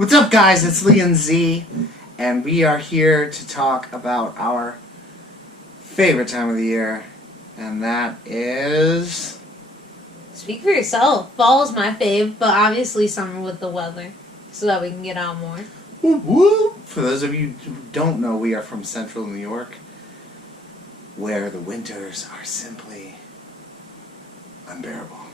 What's up, guys? It's Lee and Z, and we are here to talk about our favorite time of the year, and that is... Speak for yourself. Fall is my fave, but obviously summer with the weather, so that we can get out more. Whoop, whoop. For those of you who don't know, we are from Central New York, where the winters are simply unbearable.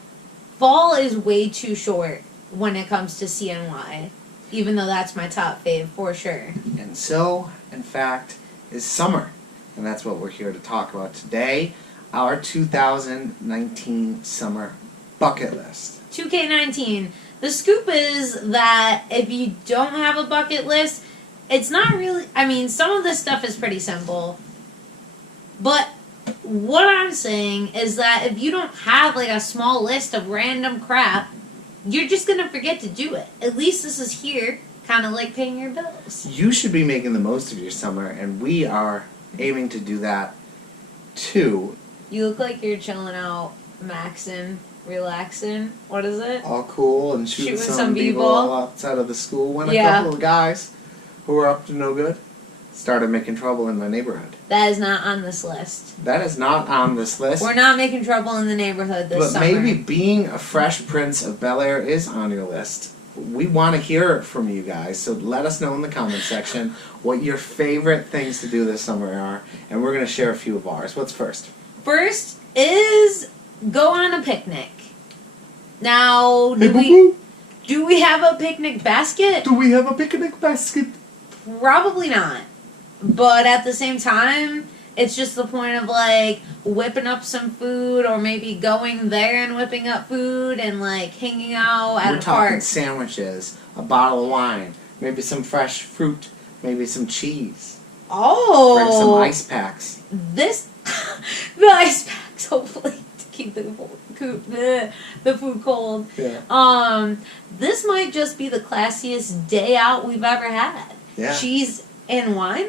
Fall is way too short when it comes to CNY, even though that's my top fave for sure. And so, in fact, is summer, and that's what we're here to talk about today. Our 2019 summer bucket list. 2K19. The scoop is that if you don't have a bucket list, it's not really... I mean, some of this stuff is pretty simple. But what I'm saying is that if you don't have, like, a small list of random crap, you're just going to forget to do it. At least this is here, kind of like paying your bills. You should be making the most of your summer, and we are aiming to do that, too. You look like you're chilling out, maxing, relaxing. What is it? All cool and shooting some b-ball b-ball outside of the school when a couple of guys who were up to no good started making trouble in my neighborhood. That is not on this list. That is not on this list. We're not making trouble in the neighborhood this summer. But maybe being a Fresh Prince of Bel-Air is on your list. We want to hear from you guys, so let us know in the comment section what your favorite things to do this summer are, and we're going to share a few of ours. What's first? First is go on a picnic. Now, do we have a picnic basket? Do we have a picnic basket? Probably not. But at the same time, it's just the point of, like, whipping up some food, or maybe going there and whipping up food and, like, hanging out at a park. We're talking sandwiches, a bottle of wine, maybe some fresh fruit, maybe some cheese. Oh! Bring some ice packs. The ice packs, hopefully, to keep the food cold. Yeah. This might just be the classiest day out we've ever had. Yeah. Cheese and wine?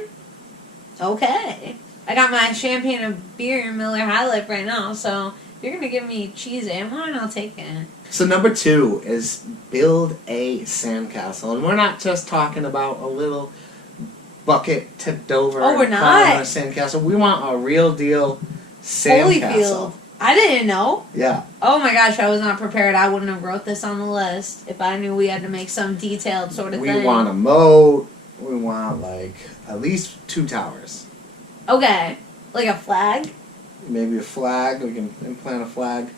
Okay. I got my champagne and beer and Miller High Life right now, so if you're going to give me cheese and wine, I'll take it. So number 2 is build a sandcastle. And we're not just talking about a little bucket tipped over we're and not. on a sandcastle. We want a real deal sandcastle. Holyfield. I didn't know. Yeah. Oh my gosh, I was not prepared. I wouldn't have wrote this on the list if I knew we had to make some detailed sort of thing. We want a moat. We want, like, at least 2 towers. Okay. Like a flag? Maybe a flag. We can implant a flag.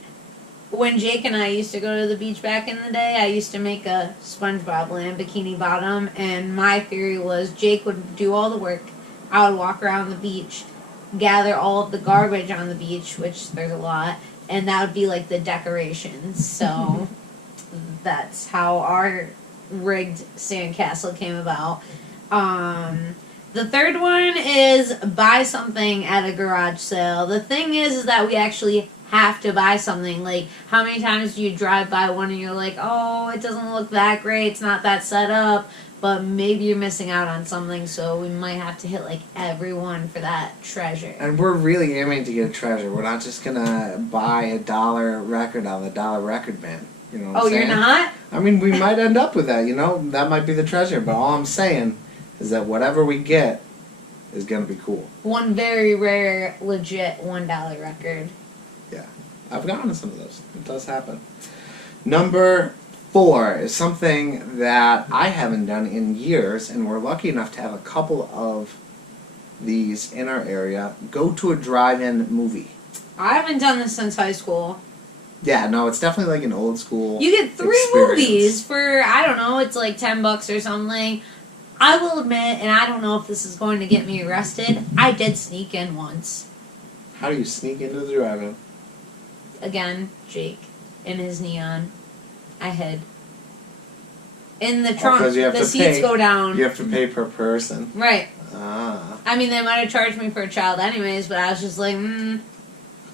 When Jake and I used to go to the beach back in the day, I used to make a SpongeBob land Bikini Bottom, and my theory was Jake would do all the work. I would walk around the beach, gather all of the garbage on the beach, which there's a lot, and that would be like the decorations. So that's how our rigged sandcastle came about. The third one is buy something at a garage sale. The thing is that we actually have to buy something. Like, how many times do you drive by one and you're like, oh, it doesn't look that great, it's not that set up, but maybe you're missing out on something, so we might have to hit, like, everyone for that treasure. And we're really aiming to get a treasure. We're not just going to buy a $1 record on the $1 record bin. You know what I'm saying? You're not? I mean, we might end up with that, you know? That might be the treasure, but all I'm saying is that whatever we get is going to be cool. One very rare, legit $1 record. Yeah. I've gotten some of those. It does happen. Number 4 is something that I haven't done in years, and we're lucky enough to have a couple of these in our area. Go to a drive-in movie. I haven't done this since high school. Yeah, no, it's definitely like an old school You get 3 experience. movies for, I don't know, it's like $10 or something. I will admit, and I don't know if this is going to get me arrested, I did sneak in once. How do you sneak into the drive-in? Again, Jake, in his neon. I hid. In the trunk, the seats go down. You have to pay per person. Right. Ah. I mean, they might have charged me for a child anyways, but I was just like,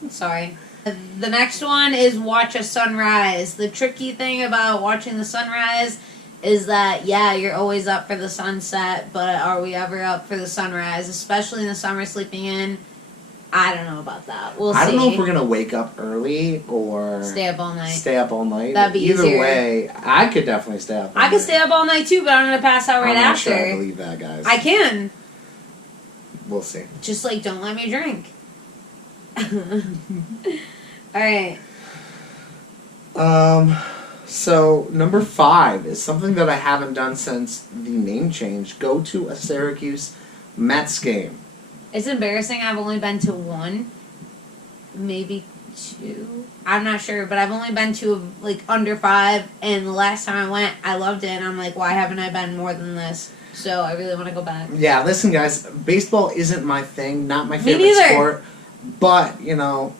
sorry. The next one is watch a sunrise. The tricky thing about watching the sunrise is that, yeah, you're always up for the sunset, but are we ever up for the sunrise? Especially in the summer sleeping in. I don't know about that. We'll see. I don't know if we're gonna wake up early or Stay up all night. Stay up all night. That'd be Either easier. way, I could definitely stay up. All I night. could stay up all night too, but I'm gonna pass out right I'm not after. sure I believe that, guys. I can. We'll see. Just like don't let me drink. Alright. So number 5 is something that I haven't done since the name change. Go to a Syracuse Mets game. It's embarrassing. I've only been to one. Maybe 2. I'm not sure, but I've only been to like under 5, and the last time I went, I loved it, and I'm like, why haven't I been more than this? So I really want to go back. Yeah, listen, guys. Baseball isn't my thing. Not my Me favorite neither. sport. But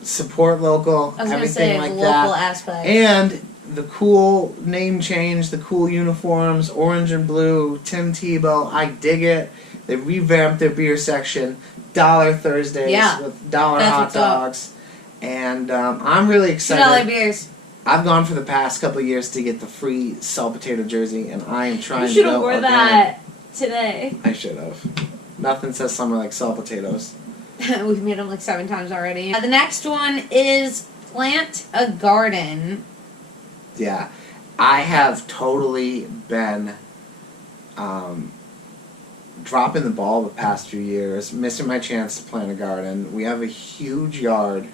support local. I was gonna everything say like local that. aspect. And the cool name change, the cool uniforms, orange and blue, Tim Tebow. I dig it. They revamped their beer section. Dollar Thursdays with dollar That's hot what's up. dogs. And I'm really $2 excited. beers. I've gone for the past couple of years to get the free Salt Potato jersey, and I am trying You to should go have wore again. that today. I should have. Nothing says summer like salt potatoes. We've made them like 7 times already. The next one is plant a garden. Yeah. I have totally been dropping the ball the past few years, missing my chance to plant a garden. We have a huge yard,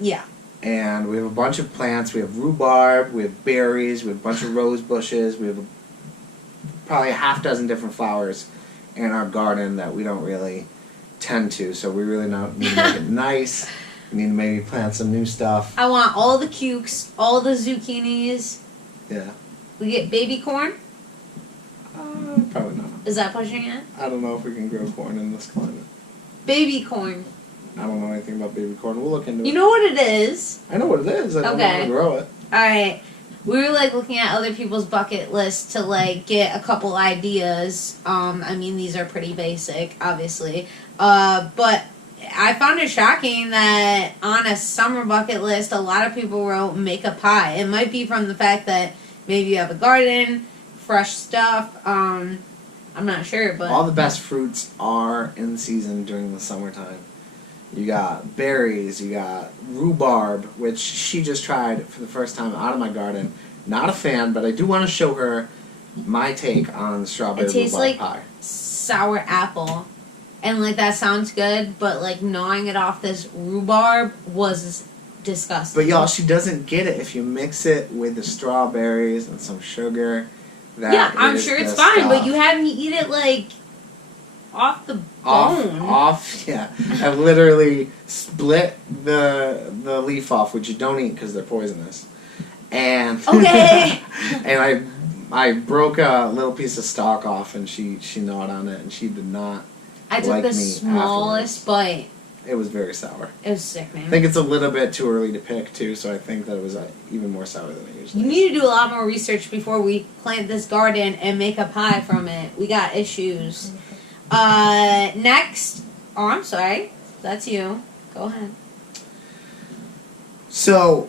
Yeah. and we have a bunch of plants. We have rhubarb, we have berries, we have a bunch of rose bushes, we have probably a half dozen different flowers in our garden that we don't really tend to, so we really need to make it nice. We need to maybe plant some new stuff. I want all the cukes, all the zucchinis. Yeah. We get baby corn. Probably not. Is that pushing it? I don't know if we can grow corn in this climate. Baby corn. I don't know anything about baby corn. We'll look into it. You know what it is? I know what it is. I don't know how Okay. to grow it. Alright. We were like looking at other people's bucket lists to like get a couple ideas. I mean, these are pretty basic, obviously. But I found it shocking that on a summer bucket list, a lot of people wrote make a pie. It might be from the fact that maybe you have a garden, fresh stuff. I'm not sure, but All the best fruits are in season during the summertime. You got berries, you got rhubarb, which she just tried for the first time out of my garden. Not a fan, but I do want to show her my take on strawberry it tastes rhubarb like pie. sour apple. And like that sounds good, but like gnawing it off this rhubarb was disgusting. But y'all, she doesn't get it if you mix it with the strawberries and some sugar. That yeah, I'm is sure it's the fine, stuff. but you had me eat it like off the bone. Off, yeah. I literally split the leaf off, which you don't eat because they're poisonous. And Okay. and I broke a little piece of stalk off, and she gnawed on it, and she did not. I took like the me smallest bite. It was very sour. It was sickening. I think it's a little bit too early to pick too, so I think that it was even more sour than it usually You is. need to do a lot more research before we plant this garden and make a pie from it. We got issues. Next. Oh, I'm sorry. That's you. Go ahead. So,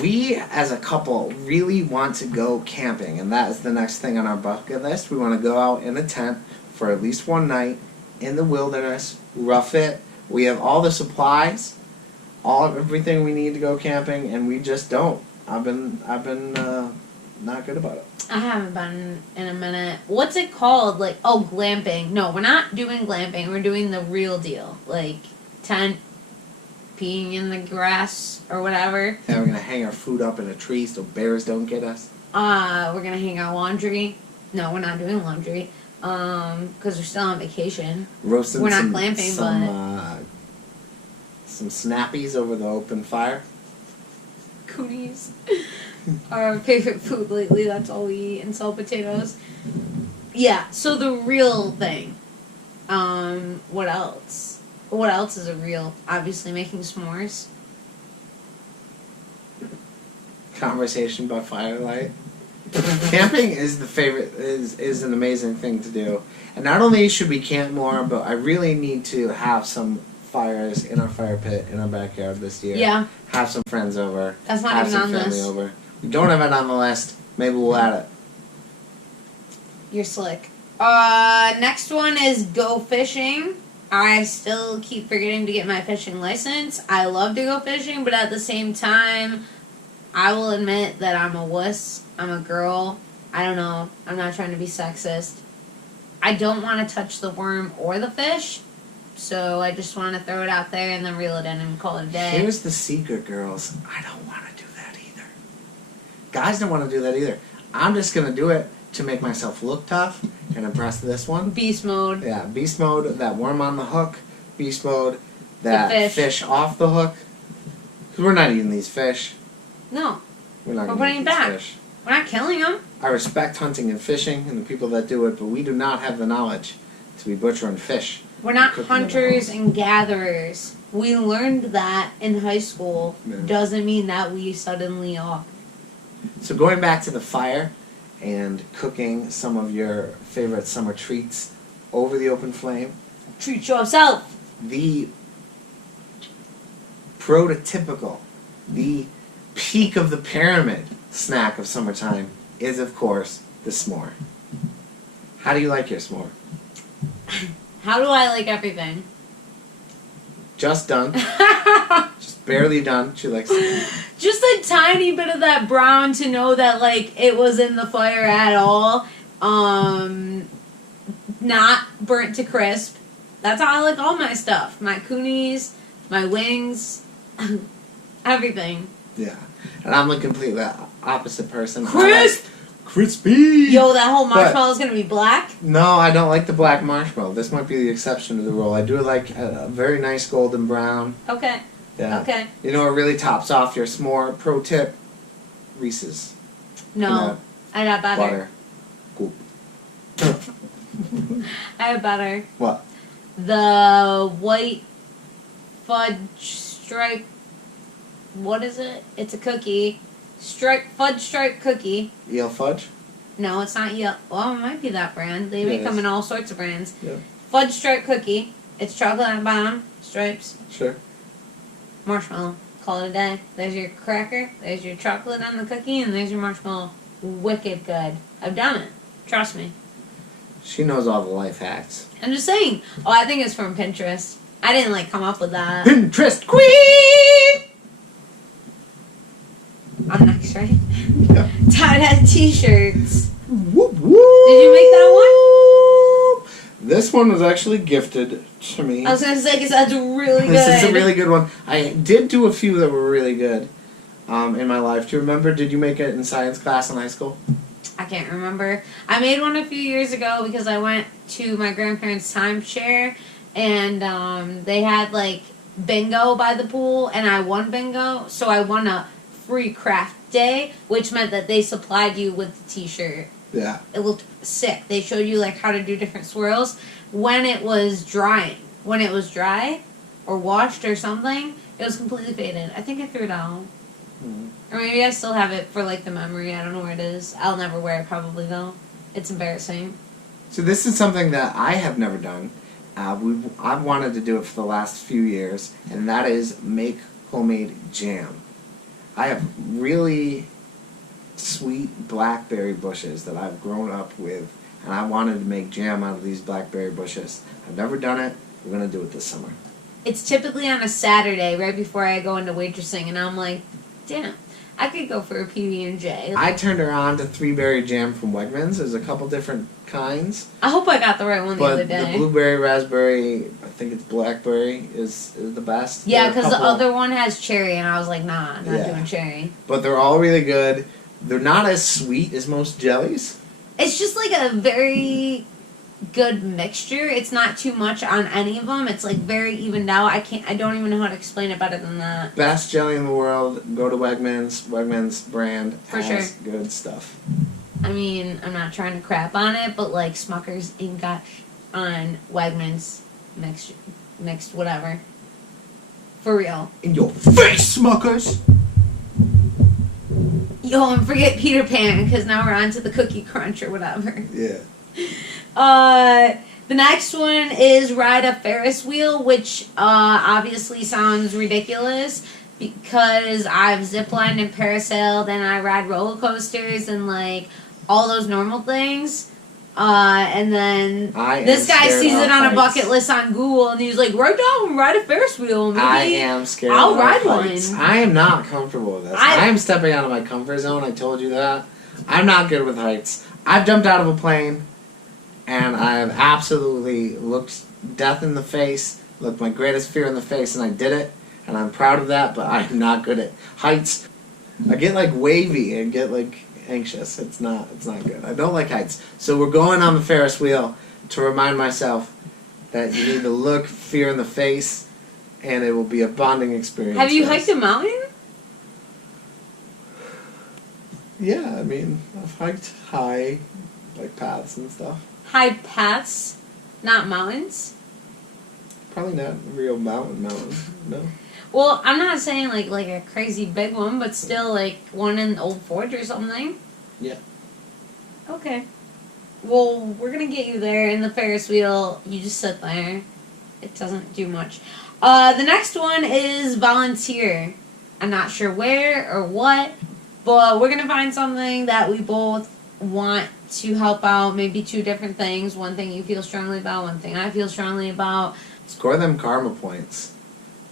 we as a couple really want to go camping, and that is the next thing on our bucket list. We want to go out in a tent for at least one night in the wilderness, rough it. We have all the supplies, everything we need to go camping, and we just don't. I've been not good about it. I haven't been in a minute. What's it called? Like, oh, glamping. No, we're not doing glamping. We're doing the real deal. Like, tent, peeing in the grass, or whatever. And we're gonna hang our food up in a tree so bears don't get us. We're gonna hang out laundry. No, we're not doing laundry. Because we're still on vacation. Roasting We're not some, glamping, some snappies over the open fire. Cooties. Our favorite food lately, that's all we eat, and salt potatoes. Yeah, so the real thing. What else? What else is a real? Obviously making s'mores. Conversation by firelight. Camping is is an amazing thing to do. And not only should we camp more, but I really need to have some fires in our fire pit in our backyard this year. Yeah. Have some friends over. That's not have even some on family this. over. We don't have it on the list. Maybe we'll add it. You're slick. Next one is go fishing. I still keep forgetting to get my fishing license. I love to go fishing, but at the same time, I will admit that I'm a wuss. I'm a girl. I don't know. I'm not trying to be sexist. I don't want to touch the worm or the fish, so I just want to throw it out there and then reel it in and call it a day. Here's the secret, girls. I don't want to do that either. Guys don't want to do that either. I'm just going to do it to make myself look tough and impress this one. Beast mode. Yeah, beast mode, that worm on the hook. Beast mode, that fish. fish off the hook. Because we're not eating these fish. No, We're not We're going putting to it eat these back. fish. we're not killing them. I respect hunting and fishing and the people that do it, but we do not have the knowledge to be butchering fish. We're not Cooking them hunters all. and gatherers. We learned that in high school. Yeah. Doesn't mean that we suddenly are. So going back to the fire and cooking some of your favorite summer treats over the open flame, Treat yourself. the prototypical, the peak of the pyramid snack of summertime is, of course, the s'more. How do you like your s'more? How do I like everything? Just done. Just barely done. She likes it. Just a tiny bit of that brown to know that like it was in the fire at all. Not burnt to crisp. That's how I like all my stuff. My coonies, my wings, everything. Yeah. And I'm the completely opposite person. Crisp! Crispy! Yo, that whole But- marshmallow is gonna be black. No, I don't like the black marshmallow. This might be the exception to the rule. I do like a very nice golden brown. Okay. Yeah. Okay. You know what really tops off your s'more? Pro tip: Reese's. No, I got butter. Butter. Cool. I have butter. What? The white fudge stripe. What is it? It's a cookie. Fudge stripe cookie. Eel fudge? No, it's not yet. Well, it might be that brand. They make It them is. in all sorts of brands. Yep. Fudge stripe cookie. It's chocolate on the bottom. Stripes. Sure. Marshmallow. Call it a day. There's your cracker. There's your chocolate on the cookie. And there's your marshmallow. Wicked good. I've done it. Trust me. She knows all the life hacks. I'm just saying. Oh, I think it's from Pinterest. I didn't like come up with that. Pinterest queen! I'm next, right? Yeah. Tie-dye t-shirts. Whoop, whoop. Did you make that one? This one was actually gifted to me. I was gonna say, because that's really good. This is a really good one. I did do a few that were really good in my life. Do you remember? Did you make it in science class in high school? I can't remember. I made one a few years ago because I went to my grandparents' timeshare and they had like bingo by the pool and I won bingo. So I won a free craft day, which meant that they supplied you with the t-shirt. Yeah. It looked sick. They showed you like how to do different swirls when it was drying. When it was dry or washed or something, it was completely faded. I think I threw it out. Mhm. Or maybe I still have it for like the memory. I don't know where it is. I'll never wear it probably though. It's embarrassing. So this is something that I have never done. I've wanted to do it for the last few years, and that is make homemade jam. I have really sweet blackberry bushes that I've grown up with, and I wanted to make jam out of these blackberry bushes. I've never done it. We're gonna do it this summer. It's typically on a Saturday right before I go into waitressing and I'm like, damn, I could go for a PB&J. I turned her on to 3-berry jam from Wegmans. There's a couple different kinds, I hope I got the right one the other but day. the blueberry, raspberry, I think it's blackberry, is the best. Yeah, There are a because the couple- other one has cherry and I was like, nah, not Yeah. doing cherry. But they're all really good. They're not as sweet as most jellies. It's just like a very good mixture. It's not too much on any of them. It's like very evened out. I don't even know how to explain it better than that. Best jelly in the world. Go to Wegmans. Wegmans brand For has good stuff. I mean, I'm not trying to crap on it, but like Smucker's ain't got on Wegmans mixed whatever. For real. In your face, Smuckers! Yo, and forget Peter Pan, because now we're on to the Cookie Crunch or whatever. Yeah. The next one is ride a Ferris wheel, which obviously sounds ridiculous because I've ziplined and parasailed and I ride roller coasters and like all those normal things. And then this guy sees it on a bucket list on Google, and he's like, "Right down, ride a Ferris wheel." Maybe I am scared. I'll of ride heights. one. I am not comfortable with this. I am stepping out of my comfort zone. I told you that. I'm not good with heights. I've jumped out of a plane, and I have absolutely looked death in the face, looked my greatest fear in the face, and I did it. And I'm proud of that. But I'm not good at heights. I get like wavy and get like anxious. It's not good. I don't like heights. So we're going on the Ferris wheel to remind myself that you need to look fear in the face, and it will be a bonding experience. Have you hiked a mountain? Yeah, I mean, I've hiked high, like paths and stuff. High paths, not mountains. Probably not a real mountain, no. Well, I'm not saying like a crazy big one, but still like one in Old Forge or something. Yeah. Okay. Well, we're gonna get you there in the Ferris wheel. You just sit there. It doesn't do much. The next one is volunteer. I'm not sure where or what, but we're gonna find something that we both want to help out. Maybe two different things. One thing you feel strongly about. One thing I feel strongly about. Score them karma points.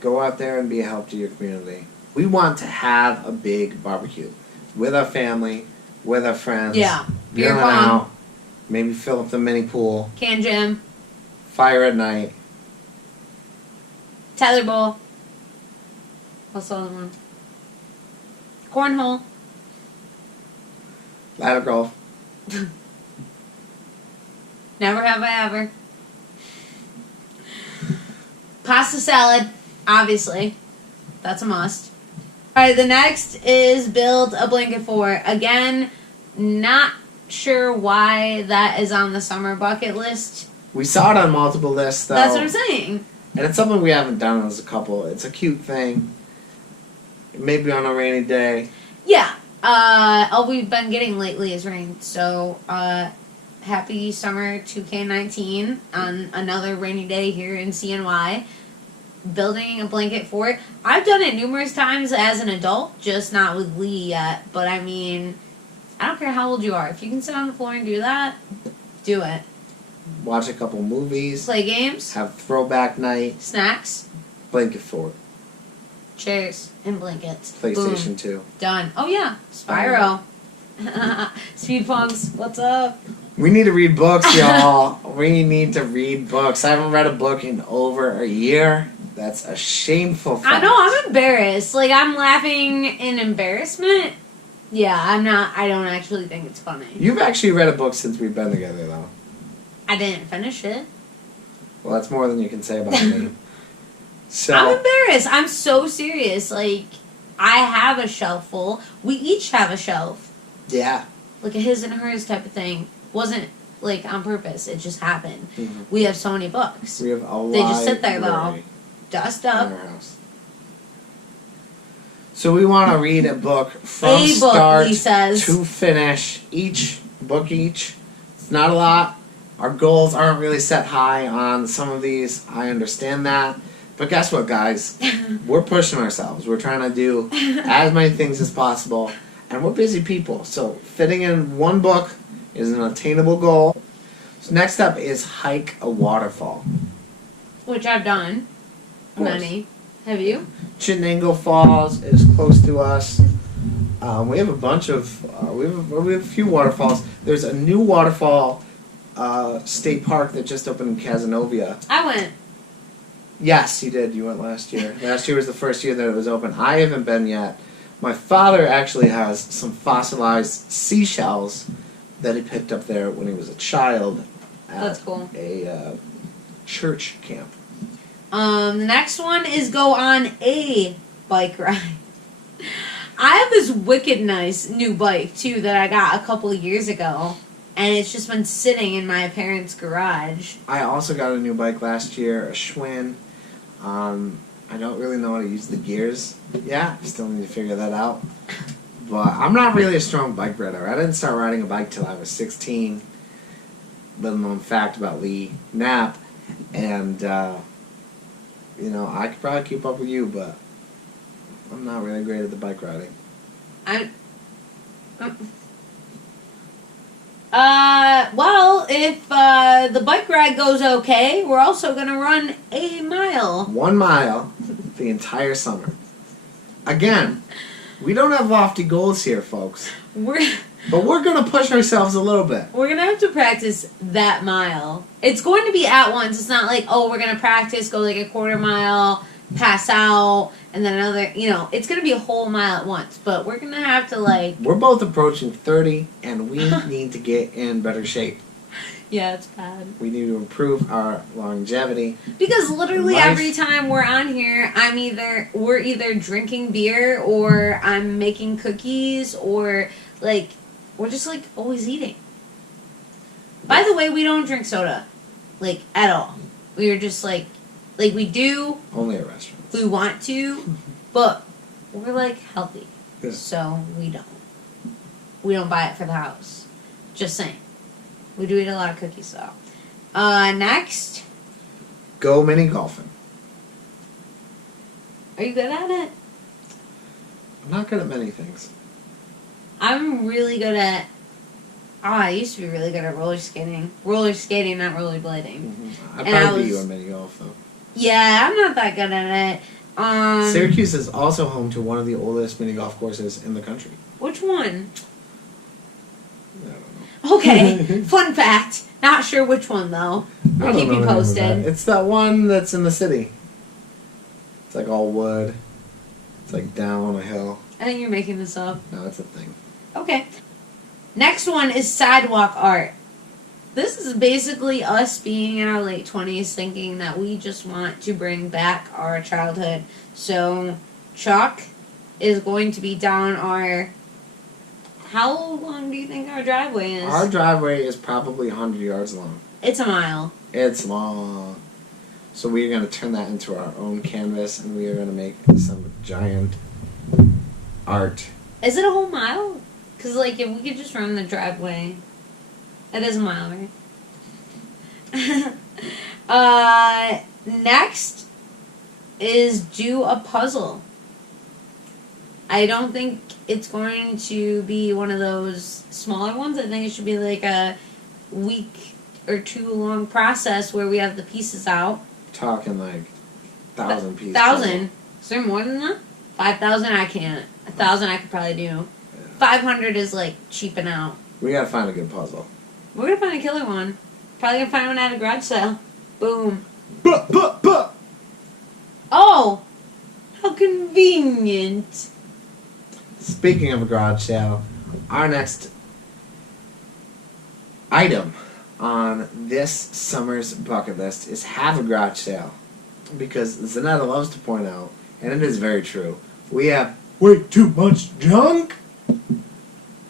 Go out there and be a help to your community. We want to have a big barbecue with our family, with our friends. Yeah. Beer grilling pong. out. Maybe fill up the mini pool. Can Jam. Fire at night. Tetherball. What's the other one? Cornhole. Ladder golf. Never have I ever. Pasta salad, obviously. That's a must. Alright, the next is build a blanket fort. Again, not sure why that is on the summer bucket list. We saw it on multiple lists, though. That's what I'm saying. And it's something we haven't done as a couple. It's a cute thing. Maybe on a rainy day. Yeah. All we've been getting lately is rain. So, happy summer 2K19 on another rainy day here in CNY. Building a blanket fort. I've done it numerous times as an adult, just not with Lee yet. But I mean, I don't care how old you are. If you can sit on the floor and do that, do it. Watch a couple movies. Play games. Have throwback night. Snacks. Blanket fort. Chairs and blankets. PlayStation Boom. 2. Done. Oh yeah, Spyro. Speed Punks, what's up? We need to read books, y'all. We need to read books. I haven't read a book in over a year. That's a shameful fact. I know, I'm embarrassed. Like, I'm laughing in embarrassment. Yeah, I don't actually think it's funny. You've actually read a book since we've been together, though. I didn't finish it. Well, that's more than you can say about me. So, I'm embarrassed. I'm so serious. Like, I have a shelf full. We each have a shelf. yeah. Like a his and hers type of thing. Wasn't, like, on purpose. It just happened. Mm-hmm. We have so many books. We have a They just sit there, though. library Dust in up. our house. So we want to read a book from A book, start Lee says. to finish. Each. It's not a lot. Our goals aren't really set high on some of these. I understand that. But guess what, guys? We're pushing ourselves. We're trying to do as many things as possible. And we're busy people. So fitting in one book is an attainable goal. So next up is hike a waterfall. Which I've done. Of course. Many. Have you? Chinango Falls is close to us. We have a bunch of we have a few waterfalls. There's a new waterfall state park that just opened in Cazenovia. I went. Yes, you did. You went last year. Last year was the first year that it was open. I haven't been yet. My father actually has some fossilized seashells that he picked up there when he was a child at That's cool. a church camp. The next one is go on a bike ride. I have this wicked nice new bike, too, that I got a couple of years ago. And it's just been sitting in my parents' garage. I also got a new bike last year, a Schwinn. I don't really know how to use the gears. Yeah, still need to figure that out. But I'm not really a strong bike rider. I didn't start riding a bike till I was 16. Little known fact about Lee Knapp. And, I could probably keep up with you, but I'm not really great at the bike riding. Well, if the bike ride goes okay, we're also going to run a mile. 1 mile the entire summer. Again, we don't have lofty goals here, folks. But we're going to push ourselves a little bit. We're going to have to practice that mile. It's going to be at once. It's not like, oh, we're going to practice, go like a quarter mile, pass out, and then another, it's going to be a whole mile at once. But we're going to have to, We're both approaching 30, and we need to get in better shape. Yeah, it's bad. We need to improve our longevity. Because literally Life. every time we're on here, we're either drinking beer or I'm making cookies or we're just always eating. By the way, we don't drink soda, at all. We are just we do. Only at restaurants. We want to, but we're healthy, Yeah. so we don't. We don't buy it for the house. Just saying. We do eat a lot of cookies though. Next. Go mini golfing. Are you good at it? I'm not good at many things. I'm really good at. I used to be really good at roller skating. Roller skating, not rollerblading. I'd And I probably beat was- you in mini golf though. Yeah, I'm not that good at it. Syracuse is also home to one of the oldest mini golf courses in the country. Which one? I don't know. Okay, fun fact. Not sure which one though. I We'll don't keep know you the name of posted. that. It's that one that's in the city. It's all wood. It's down a hill. I think you're making this up. No, it's a thing. Okay. Next one is sidewalk art. This is basically us being in our late 20s thinking that we just want to bring back our childhood. So, Chuck is going to be down our... How long do you think our driveway is? Our driveway is probably 100 yards long. It's a mile. It's long. So we are going to turn that into our own canvas, and we are going to make some giant art. Is it a whole mile? Because, if we could just run the driveway... It is a mile, right? Next is do a puzzle. I don't think it's going to be one of those smaller ones. I think it should be a week or two long process where we have the pieces out. Talking 1,000 pieces. 1,000? Is there more than that? 5,000? I can't. 1,000 I could probably do. Yeah. 500 is cheaping out. We got to find a good puzzle. We're gonna find a killer one. Probably gonna find one at a garage sale. Boom. Oh! How convenient. Speaking of a garage sale, our next item on this summer's bucket list is have a garage sale. Because Zanetta loves to point out, and it is very true, we have way too much junk.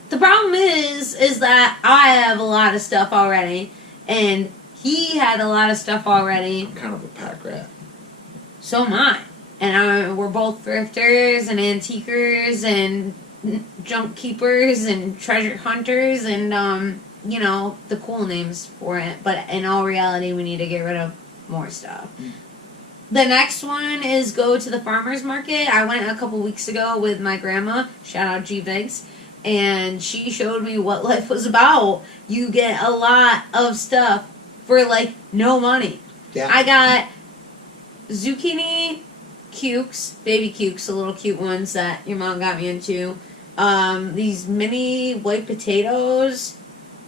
The problem is that I have a lot of stuff already, and he had a lot of stuff already. I'm kind of a pack rat. So am I. And we're both thrifters and antiquers and junk keepers and treasure hunters and, the cool names for it. But in all reality, we need to get rid of more stuff. The next one is go to the farmer's market. I went a couple weeks ago with my grandma. Shout out G-Vigs. And she showed me what life was about. You get a lot of stuff for, no money. Yeah. I got zucchini cukes, baby cukes, the little cute ones that your mom got me into. These mini white potatoes.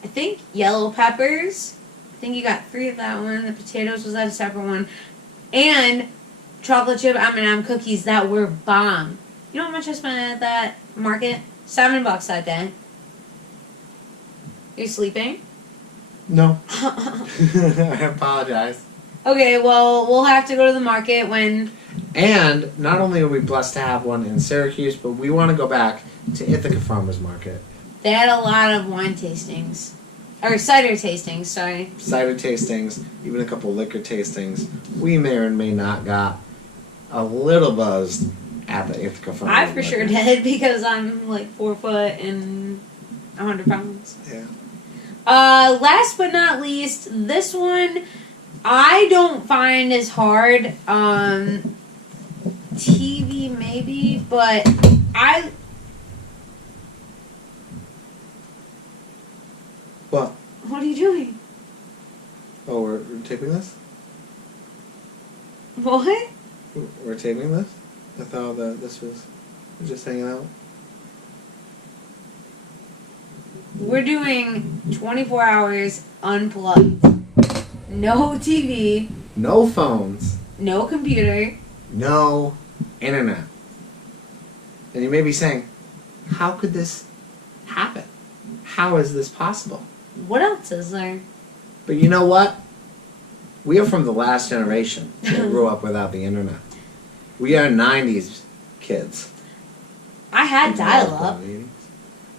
I think yellow peppers. I think you got 3 of that one. The potatoes was at a separate one. And chocolate chip M&M cookies that were bomb. You know how much I spent at that market? $7 that day. You're sleeping? No. I apologize. Okay, well, we'll have to go to the market when... And not only are we blessed to have one in Syracuse, but we want to go back to Ithaca Farmers Market. They had a lot of wine tastings. Or cider tastings, sorry. Cider tastings, even a couple liquor tastings. We may or may not got a little buzzed at the Ithaca Farmers I Market. for sure did because I'm 4 foot and 100 pounds. Yeah. Last but not least, this one I don't find as hard. TV maybe, but What? What are you doing? Oh, we're taping this? What? We're taping this? I thought that this was just hanging out. We're doing 24 hours unplugged. No TV, No phones. no computer. No internet. And you may be saying, how could this happen? How is this possible? What else is there? But you know what? We are from the last generation that grew up without the internet. We are 90s kids. I had dial-up.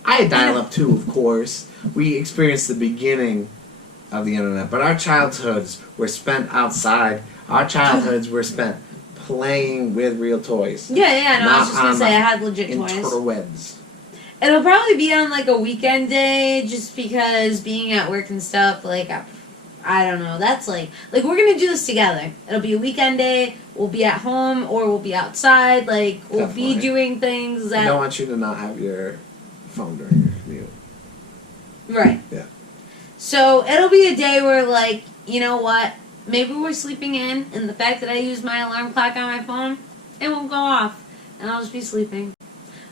I had dial-up too, of course. We experienced the beginning of the internet, but our childhoods were spent outside. Our childhoods were spent playing with real toys. Yeah, no, I was Not just gonna on say I the had legit toys. interwebs. It'll probably be on like a weekend day, just because being at work and stuff. Like, I don't know. That's like we're gonna do this together. It'll be a weekend day. We'll be at home or we'll be outside. Like, we'll be Definitely. doing things I that. don't want you to not have your phone during your commute. Right. Yeah. So it'll be a day where, like, you know what? Maybe we're sleeping in, and the fact that I use my alarm clock on my phone, it won't go off, and I'll just be sleeping,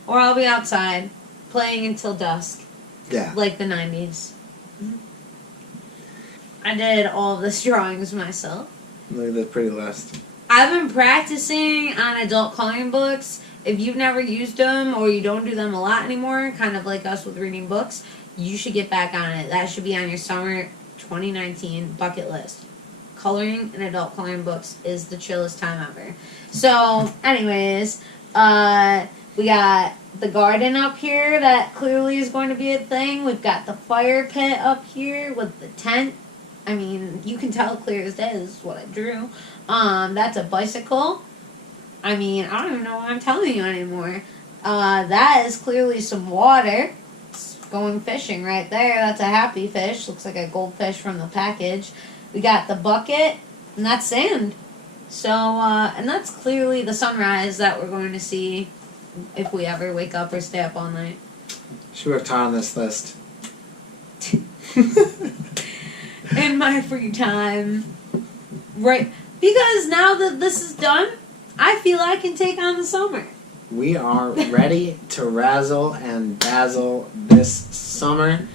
or I'll be outside playing until dusk, Yeah. like the 90s. I did all of this drawings myself. Look at this pretty list. I've been practicing on adult coloring books. If you've never used them or you don't do them a lot anymore, kind of like us with reading books, you should get back on it. That should be on your summer 2019 bucket list. Coloring and adult coloring books is the chillest time ever. So, anyways, we got the garden up here that clearly is going to be a thing. We've got the fire pit up here with the tent. I mean, you can tell clear as day this is what I drew. That's a bicycle. I mean, I don't even know what I'm telling you anymore. That is clearly some water. It's going fishing right there. That's a happy fish. Looks like a goldfish from the package. We got the bucket, and that's sand. So, and that's clearly the sunrise that we're going to see if we ever wake up or stay up all night. She worked hard on this list. In my free time. Right. Because now that this is done, I feel I can take on the summer. We are ready to razzle and dazzle this summer.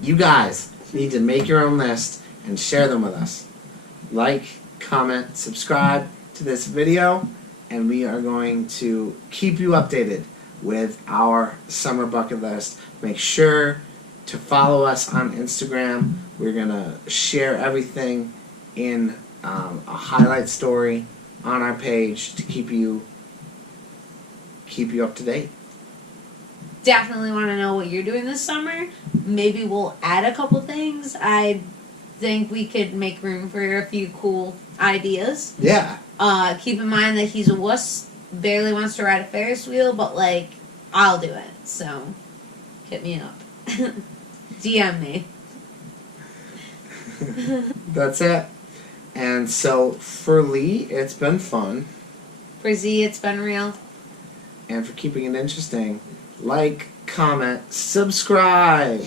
You guys need to make your own list and share them with us. Like, comment, subscribe to this video, and we are going to keep you updated with our summer bucket list. Make sure to follow us on Instagram. We're going to share everything in a highlight story on our page to keep you up to date. Definitely want to know what you're doing this summer. Maybe we'll add a couple things. I think we could make room for a few cool ideas. Yeah. Keep in mind that he's a wuss, barely wants to ride a Ferris wheel, but like, I'll do it. So, hit me up. DM me. That's it. And so for Lee, it's been fun. For Z, it's been real. And for keeping it interesting, like, comment, subscribe.